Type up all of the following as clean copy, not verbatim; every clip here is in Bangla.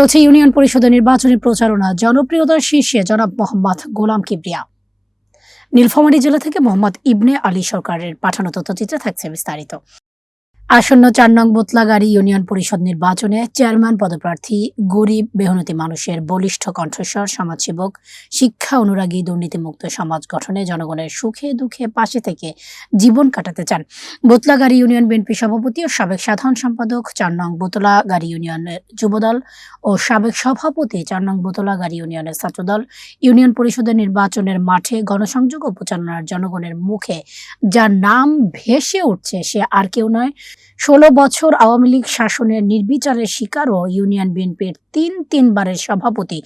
চলছে ইউনিয়ন পরিষদের নির্বাচনী প্রচারণা। জনপ্রিয়তার শীর্ষে জনাব মোহাম্মদ গোলাম কিবরিয়া। নীলফামারী জেলা থেকে মোহাম্মদ ইবনে আলী সরকারের পাঠানো তথ্যচিত্রে থাকছে বিস্তারিত। আসন্ন ৪ নং বোতলাগাড়ী ইউনিয়ন পরিষদ নির্বাচনে চেয়ারম্যান পদপ্রার্থী গরিব মেহনতি মানুষের বলিষ্ঠ কণ্ঠস্বর, সমাজসেবক, শিক্ষা অনুরাগী, দুর্নীতিমুক্ত সমাজ গঠনে জনগণের সুখে দুঃখে পাশে থেকে জীবন কাটাতে চান বোতলাগাড়ী ইউনিয়ন বিএনপি সভাপতি ও সাবেক সাধারণ সম্পাদক, ৪ নং বোতলাগাড়ী ইউনিয়নের যুবদল ও সাবেক সভাপতি, ৪ নং বোতলাগাড়ী ইউনিয়নের ছাত্রদল। ইউনিয়ন পরিষদের নির্বাচনের মাঠে গণসংযোগ ও প্রচারণার জনগণের মুখে যার নাম ভেসে উঠছে সে আর কেউ নয়, ১৬ বছর আওয়ামী লীগ শাসনের নির্বিচারের শিকার ও ইউনিয়ন বিএনপির তিনবারের সভাপতি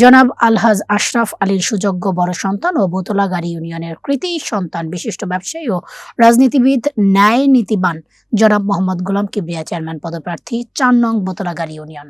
জনাব আলহাজ আশরাফ আলীর সুযোগ্য বড় সন্তান ও বোতলাগাড়ী ইউনিয়নের কৃতি সন্তান, বিশিষ্ট ব্যবসায়ী ও রাজনীতিবিদ, ন্যায় নীতিবান জনাব মোহাম্মদ গোলাম কিবরিয়া, চেয়ারম্যান পদপ্রার্থী, ৪ নং বোতলাগাড়ী ইউনিয়ন।